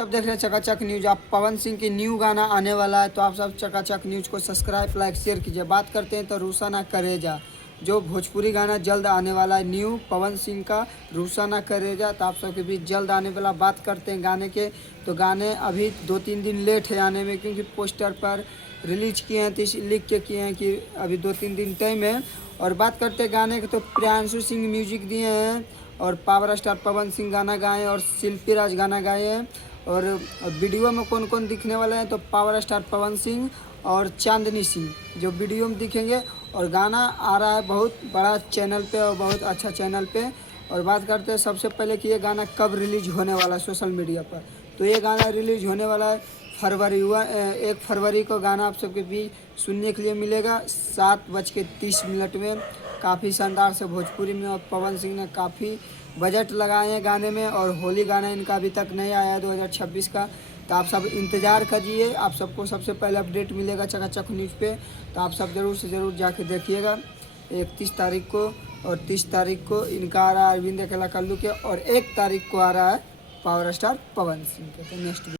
सब देख रहे हैं चकाचक न्यूज। आप पवन सिंह की न्यू गाना आने वाला है, तो आप सब चकाचक न्यूज को सब्सक्राइब लाइक शेयर कीजिए। बात करते हैं तो रूसा ना करेजा, जो भोजपुरी गाना जल्द आने वाला है न्यू पवन सिंह का, रूसा ना करेजा, तो आप सबके बीच जल्द आने वाला। बात करते हैं गाने के, तो गाने अभी 2-3 दिन लेट है आने में, क्योंकि पोस्टर पर रिलीज किए हैं, तो लिख के किए हैं कि अभी 2-3 दिन टाइम है। और बात करते हैं गाने के, तो प्रियांशु सिंह म्यूजिक दिए हैं और पावर स्टार पवन सिंह गाना गाए और शिल्पी राज गाना गाए हैं। और वीडियो में कौन कौन दिखने वाले हैं, तो पावर स्टार पवन सिंह और चांदनी सिंह जो वीडियो में दिखेंगे। और गाना आ रहा है बहुत बड़ा चैनल पे और बहुत अच्छा चैनल पे। और बात करते हैं सबसे पहले कि ये गाना कब रिलीज होने वाला है सोशल मीडिया पर, तो ये गाना रिलीज होने वाला है फरवरी 1 फरवरी को। गाना आप सबके बीच सुनने के लिए मिलेगा 7:30 में। काफ़ी शानदार से भोजपुरी में, और पवन सिंह ने काफ़ी बजट लगाए हैं गाने में, और होली गाना इनका अभी तक नहीं आया है 2026 का। तो आप सब इंतज़ार करिए, आप सबको सबसे पहले अपडेट मिलेगा चकाचक न्यूज़ पे। तो आप सब ज़रूर से ज़रूर जाके देखिएगा 31 तारीख को। और 30 तारीख को इनका आ रहा है अरविंद अकेला कल्लू के, और 1 तारीख को आ रहा है पावर स्टार पवन सिंह के। तो नेक्स्ट